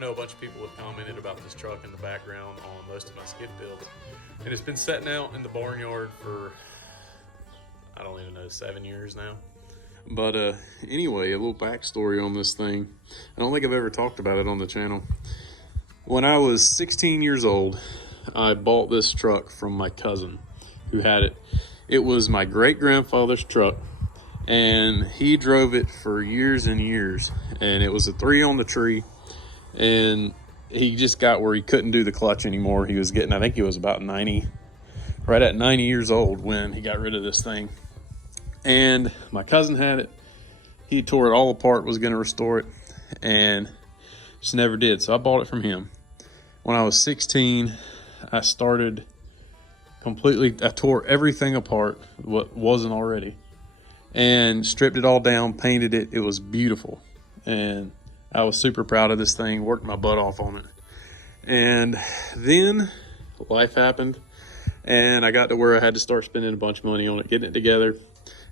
I know a bunch of people have commented about this truck in the background on most of my skid builds, and it's been sitting out in the barnyard for, I don't even know, 7 years now. But anyway, a little backstory on this thing. I don't think I've ever talked about it on the channel. When I was 16 years old, I bought this truck from my cousin who had it. It was my great-grandfather's truck, and he drove it for years and years, and it was a 3 on the tree, and he just got where he couldn't do the clutch anymore. He was getting, I think he was about 90, right at 90 years old when he got rid of this thing. And my cousin had it. He tore it all apart, was going to restore it, and just never did. So I bought it from him. When I was 16, I started completely, I tore everything apart, what wasn't already, and stripped it all down, painted it. It was beautiful. And I was super proud of this thing, worked my butt off on it. And then life happened, and I got to where I had to start spending a bunch of money on it, getting it together.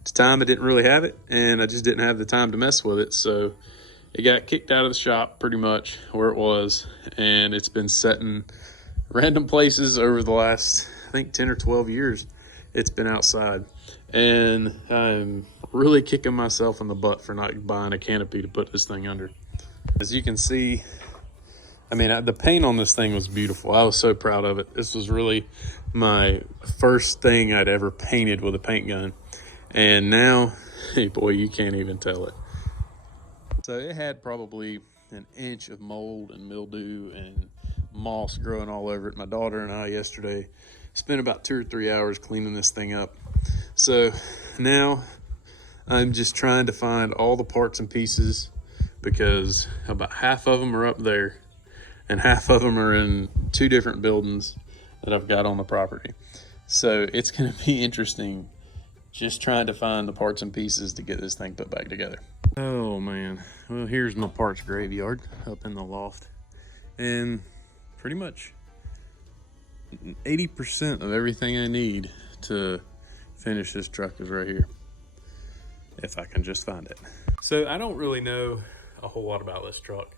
At the time, I didn't really have it, and I just didn't have the time to mess with it. So it got kicked out of the shop pretty much where it was, and it's been sitting random places over the last, I think, 10 or 12 years. It's been outside, and I'm really kicking myself in the butt for not buying a canopy to put this thing under. As you can see, I mean, the paint on this thing was beautiful. I was so proud of it. This was really my first thing I'd ever painted with a paint gun. And now, hey boy, you can't even tell it. So it had probably an inch of mold and mildew and moss growing all over it. My daughter and I yesterday spent about 2 or 3 hours cleaning this thing up. So now I'm just trying to find all the parts and pieces, because about half of them are up there and half of them are in 2 different buildings that I've got on the property. So it's going to be interesting just trying to find the parts and pieces to get this thing put back together. Oh man, well, here's my parts graveyard up in the loft, and pretty much 80% of everything I need to finish this truck is right here, if I can just find it. So I don't really know a whole lot about this truck.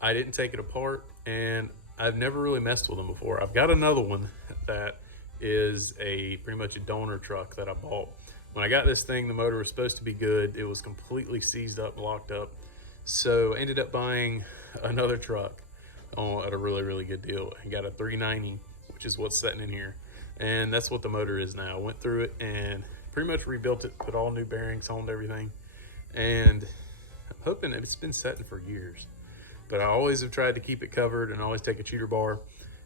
I didn't take it apart, and I've never really messed with them before. I've got another one that is pretty much a donor truck that I bought. When I got this thing, the motor was supposed to be good. It was completely seized up, locked up. So I ended up buying another truck at a really, really good deal. I got a 390, which is what's sitting in here. And that's what the motor is now. I went through it and pretty much rebuilt it, put all new bearings on everything. And I'm hoping that it's been sitting for years. But I always have tried to keep it covered and always take a cheater bar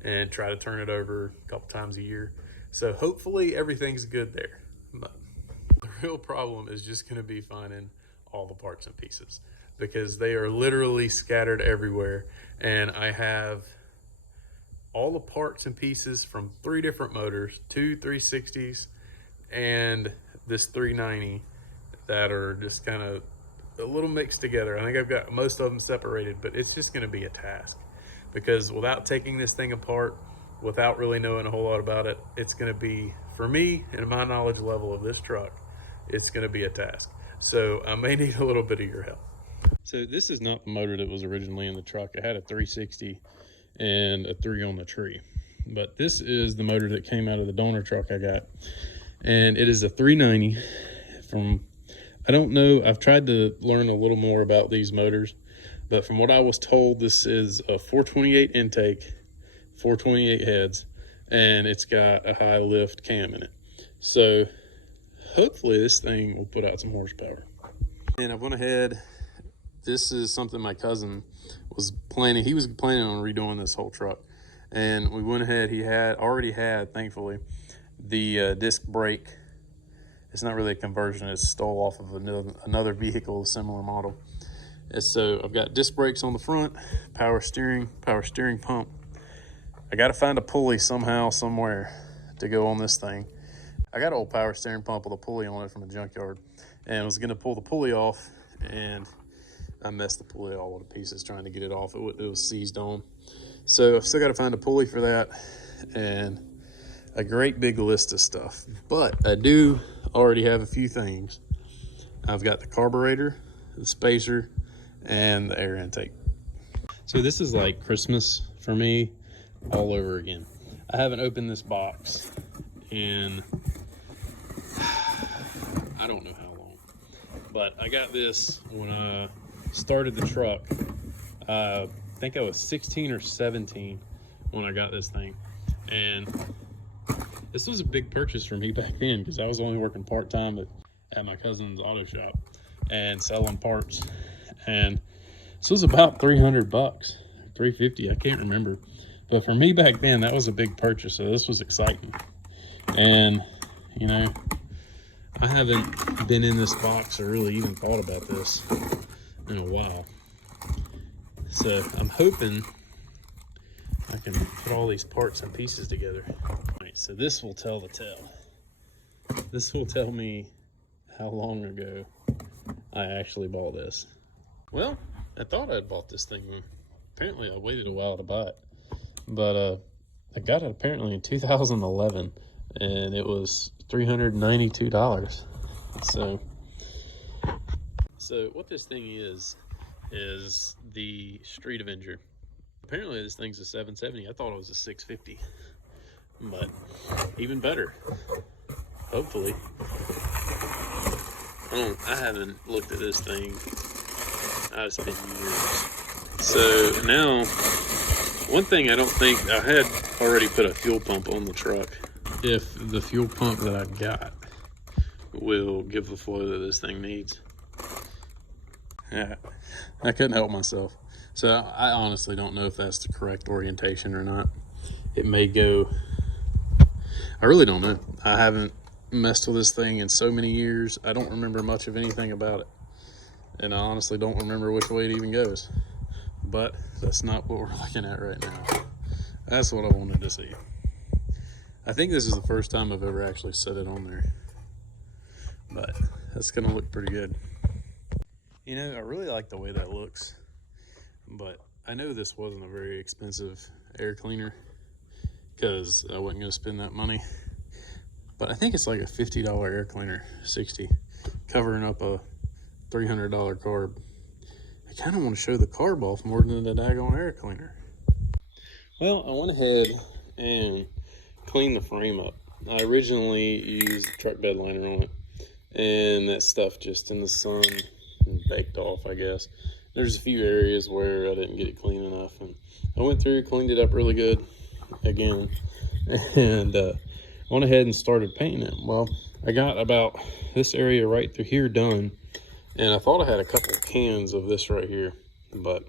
and try to turn it over a couple times a year. So hopefully everything's good there. But the real problem is just going to be finding all the parts and pieces, because they are literally scattered everywhere. And I have all the parts and pieces from 3 different motors, 2 360s and this 390, that are just kind of a little mixed together. I think I've got most of them separated, but it's just going to be a task, because without taking this thing apart, without really knowing a whole lot about it, it's going to be, for me and my knowledge level of this truck, it's going to be a task. So I may need a little bit of your help. So this is not the motor that was originally in the truck. I had a 360 and a 3 on the tree, but this is the motor that came out of the donor truck I got, and it is a 390 from, I don't know, I've tried to learn a little more about these motors, but from what I was told, this is a 428 intake, 428 heads, and it's got a high lift cam in it. So hopefully this thing will put out some horsepower. And I went ahead, this is something my cousin was planning. He was planning on redoing this whole truck. And we went ahead, he already had, thankfully, the disc brake. It's not really a conversion, it's stole off of another vehicle, a similar model. And so I've got disc brakes on the front, power steering pump. I got to find a pulley somehow, somewhere to go on this thing. I got an old power steering pump with a pulley on it from a junkyard, and I was going to pull the pulley off, and I messed the pulley all to pieces trying to get it off. It was seized on. So I've still got to find a pulley for that, and a great big list of stuff. But I do already have a few things. I've got the carburetor, the spacer, and the air intake. So this is like Christmas for me all over again. I haven't opened this box in I don't know how long, but I got this when I started the truck. I think I was 16 or 17 when I got this thing, and this was a big purchase for me back then because I was only working part-time at my cousin's auto shop and selling parts, and this was about 300 bucks, 350, I can't remember. But for me back then, that was a big purchase, so this was exciting. And, you know, I haven't been in this box or really even thought about this in a while. So I'm hoping I can put all these parts and pieces together. All right, so this will tell the tale. This will tell me how long ago I actually bought this. Well, I thought I'd bought this thing. Apparently I waited a while to buy it. But I got it apparently in 2011, and it was $392. So what this thing is the Street Avenger. Apparently this thing's a 770. I thought it was a 650, but even better, hopefully. I haven't looked at this thing. It's been years. So now, one thing I don't think, I had already put a fuel pump on the truck. If the fuel pump that I've got will give the flow that this thing needs. Yeah, I couldn't help myself. So I honestly don't know if that's the correct orientation or not. It may go, I really don't know. I haven't messed with this thing in so many years. I don't remember much of anything about it. And I honestly don't remember which way it even goes. But that's not what we're looking at right now. That's what I wanted to see. I think this is the first time I've ever actually set it on there. But that's gonna look pretty good. You know, I really like the way that looks. But I know this wasn't a very expensive air cleaner because I wasn't gonna spend that money. But I think it's like a $50 air cleaner, 60, covering up a $300 carb. I kind of want to show the carb off more than the daggone air cleaner. Well, I went ahead and cleaned the frame up. I originally used truck bed liner on it, and that stuff just in the sun baked off, I guess. There's a few areas where I didn't get it clean enough, and I went through, cleaned it up really good again, and went ahead and started painting it. Well, I got about this area right through here done, and I thought I had a couple cans of this right here, but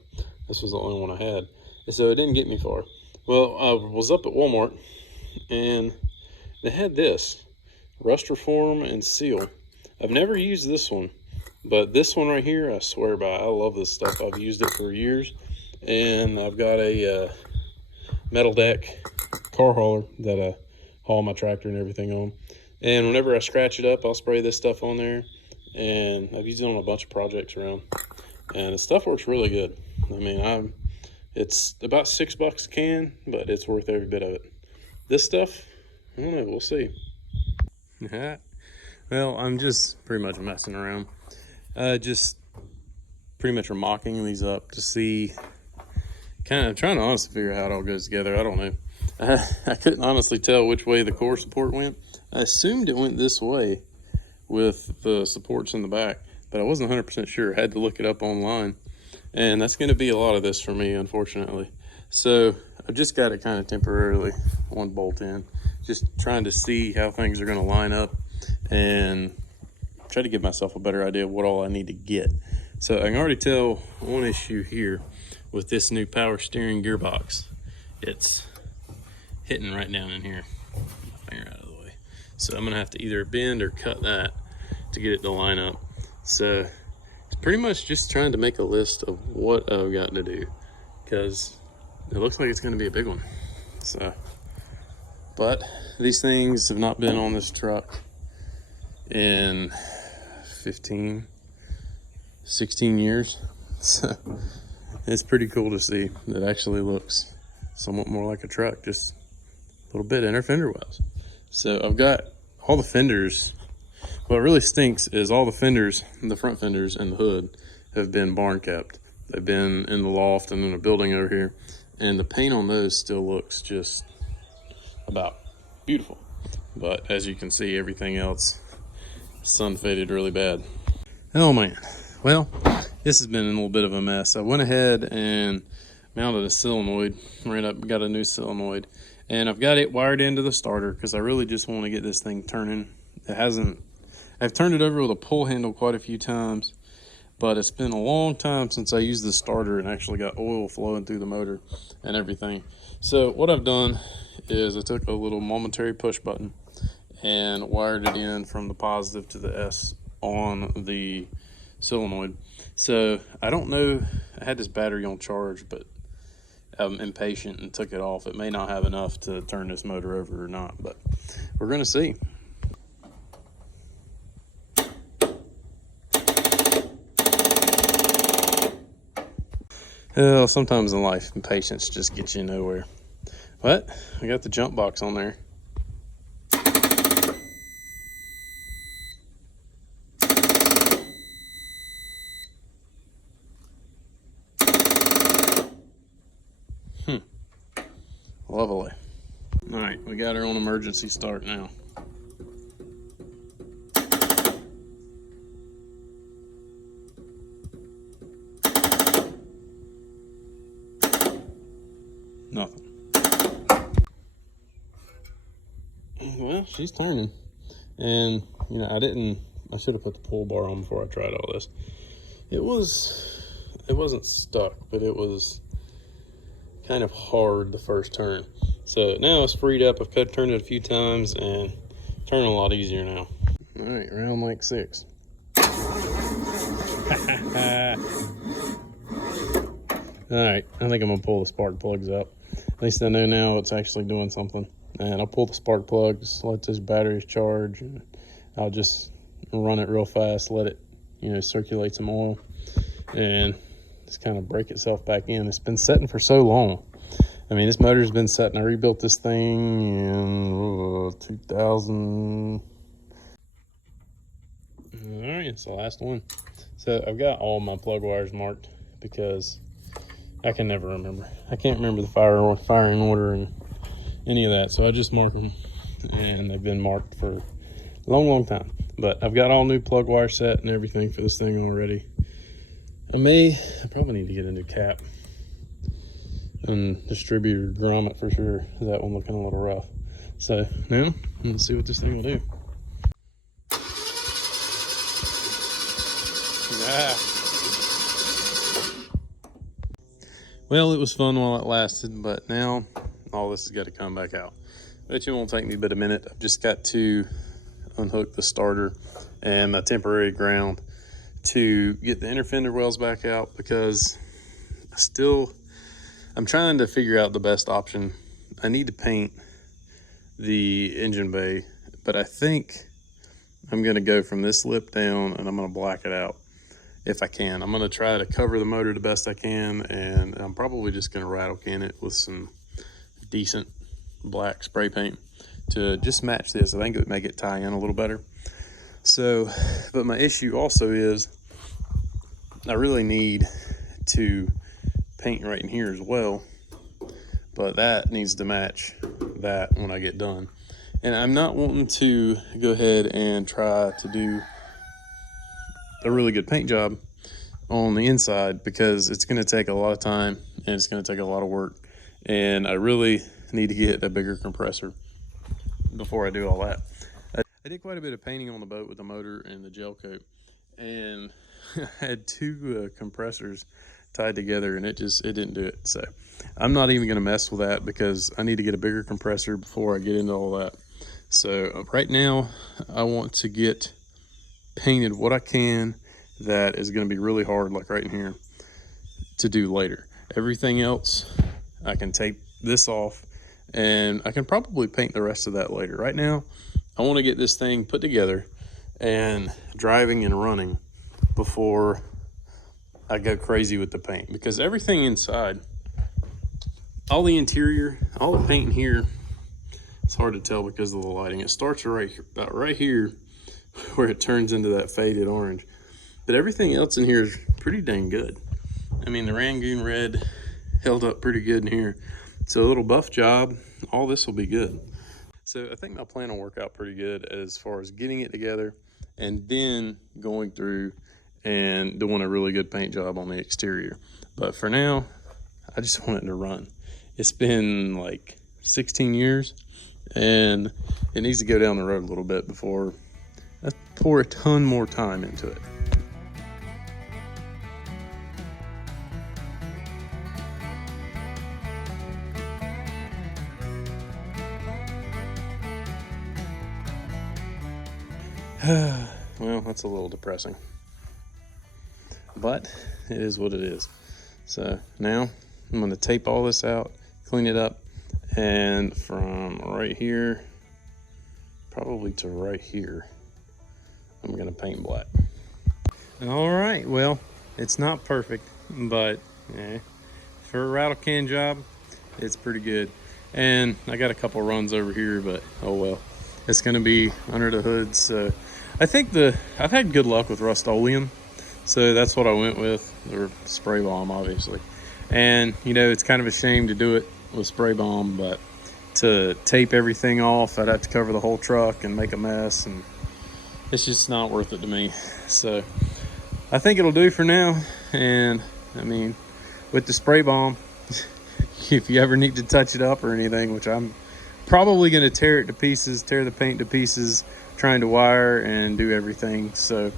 this was the only one I had, and so it didn't get me far. Well, I was up at Walmart, and they had this Rust Reform and Seal. I've never used this one, but this one right here, I swear by. I love this stuff. I've used it for years, and I've got a metal deck car hauler that I haul my tractor and everything on. And whenever I scratch it up, I'll spray this stuff on there, and I've used it on a bunch of projects around, and the stuff works really good. I mean, it's about $6 a can, but it's worth every bit of it. This stuff, I don't know, we'll see. Yeah. Well, I'm just pretty much messing around. Just pretty much mocking these up to see, kind of trying to honestly figure out how it all goes together. I don't know. I couldn't honestly tell which way the core support went. I assumed it went this way with the supports in the back, but I wasn't 100% sure. I had to look it up online, and that's going to be a lot of this for me, unfortunately. So I've just got it kind of temporarily one bolt in, just trying to see how things are going to line up and try to give myself a better idea of what all I need to get. So I can already tell one issue here with this new power steering gearbox. It's hitting right down in here. Get my finger out of the way. So I'm gonna have to either bend or cut that to get it to line up. So it's pretty much just trying to make a list of what I've got to do, because it looks like it's gonna be a big one. So, but these things have not been on this truck in 15, 16 years. So it's pretty cool to see. It actually looks somewhat more like a truck, just a little bit inner fender wells. So I've got all the fenders. What really stinks is all the fenders, the front fenders and the hood, have been barn kept. They've been in the loft and in a building over here, and the paint on those still looks just about beautiful. But as you can see, everything else sun faded really bad. Oh man, well, this has been a little bit of a mess. I went ahead and mounted a solenoid, got a new solenoid, and I've got it wired into the starter because I really just want to get this thing turning. I've turned it over with a pull handle quite a few times, but it's been a long time since I used the starter and actually got oil flowing through the motor and everything. So what I've done is I took a little momentary push button and wired it in from the positive to the S on the solenoid. So I don't know, I had this battery on charge, but I'm impatient and took it off. It may not have enough to turn this motor over or not, but we're gonna see. Oh, sometimes in life, impatience just gets you nowhere. But I got the jump box on there. Lovely. All right, we got her on emergency start now. Nothing. Well, she's turning. And, you know, I should have put the pull bar on before I tried all this. It wasn't stuck, but it was kind of hard the first turn. So now it's freed up. I've turned it a few times and turning a lot easier now. All right, round like 6. All right, I think I'm gonna pull the spark plugs up. At least I know now it's actually doing something. And I'll pull the spark plugs, let this battery charge, and I'll just run it real fast, let it, you know, circulate some oil, and just kind of break itself back in. It's been setting for so long. I mean, this motor's been setting. I rebuilt this thing in 2000. All right, it's the last one. So I've got all my plug wires marked because I can never remember. I can't remember the firing order and any of that. So I just mark them, and they've been marked for a long, long time. But I've got all new plug wire set and everything for this thing already. I probably need to get a new cap and distributor grommet for sure. That one looking a little rough. So now let's see what this thing will do. Yeah. Well, it was fun while it lasted, but now all this has got to come back out. Bet you won't take me but a minute. I've just got to unhook the starter and my temporary ground to get the inner fender wells back out, because I'm trying to figure out the best option. I need to paint the engine bay, but I think I'm gonna go from this lip down and I'm gonna black it out if I can. I'm gonna try to cover the motor the best I can, and I'm probably just gonna rattle can it with some decent black spray paint to just match this. I think it would make it tie in a little better. So, but my issue also is I really need to paint right in here as well, but that needs to match that when I get done. And I'm not wanting to go ahead and try to do a really good paint job on the inside, because it's going to take a lot of time and it's going to take a lot of work, and I really need to get a bigger compressor before I do all that. I did quite a bit of painting on the boat with the motor and the gel coat, and I had 2 compressors tied together, and it didn't do it. So I'm not even going to mess with that because I need to get a bigger compressor before I get into all that. So right now I want to get painted what I can that is going to be really hard, like right in here, to do later. Everything else I can tape this off, and I can probably paint the rest of that later. Right now I want to get this thing put together and driving and running before I go crazy with the paint, because everything inside, all the interior, all the paint in here, it's hard to tell because of the lighting. It starts about right here where it turns into that faded orange, but everything else in here is pretty dang good. I mean, the Rangoon Red held up pretty good in here. So a little buff job, all this will be good. So I think my plan will work out pretty good as far as getting it together and then going through and doing a really good paint job on the exterior. But for now, I just want it to run. It's been like 16 years and it needs to go down the road a little bit before I pour a ton more time into it. Well, that's a little depressing, but it is what it is. So now I'm going to tape all this out, clean it up, and from right here, probably to right here, I'm going to paint black. All right, well, it's not perfect, but for a rattle can job, it's pretty good. And I got a couple runs over here, but oh well. It's going to be under the hood, so I think I've had good luck with Rust-Oleum, so that's what I went with, or spray bomb, obviously. And you know, it's kind of a shame to do it with spray bomb, but to tape everything off, I'd have to cover the whole truck and make a mess, and it's just not worth it to me. So I think it'll do for now. And I mean, with the spray bomb, if you ever need to touch it up or anything, which I'm probably going to tear it to pieces, tear the paint to pieces, trying to wire and do everything. So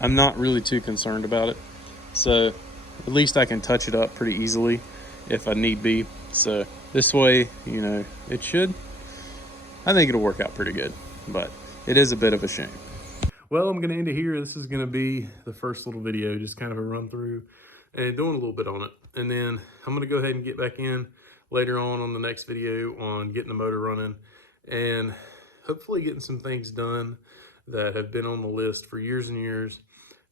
I'm not really too concerned about it. So at least I can touch it up pretty easily if I need be. So this way, you know, I think it'll work out pretty good, but it is a bit of a shame. Well, I'm going to end it here. This is going to be the first little video, just kind of a run through and doing a little bit on it. And then I'm going to go ahead and get back in later on the next video on getting the motor running and hopefully getting some things done that have been on the list for years and years,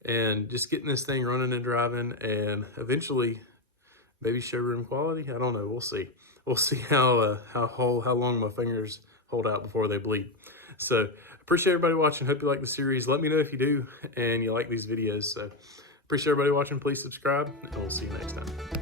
and just getting this thing running and driving, and eventually maybe showroom quality. I don't know. We'll see. We'll see how long my fingers hold out before they bleed. So appreciate everybody watching. Hope you like the series. Let me know if you do and you like these videos. So appreciate everybody watching. Please subscribe, and we'll see you next time.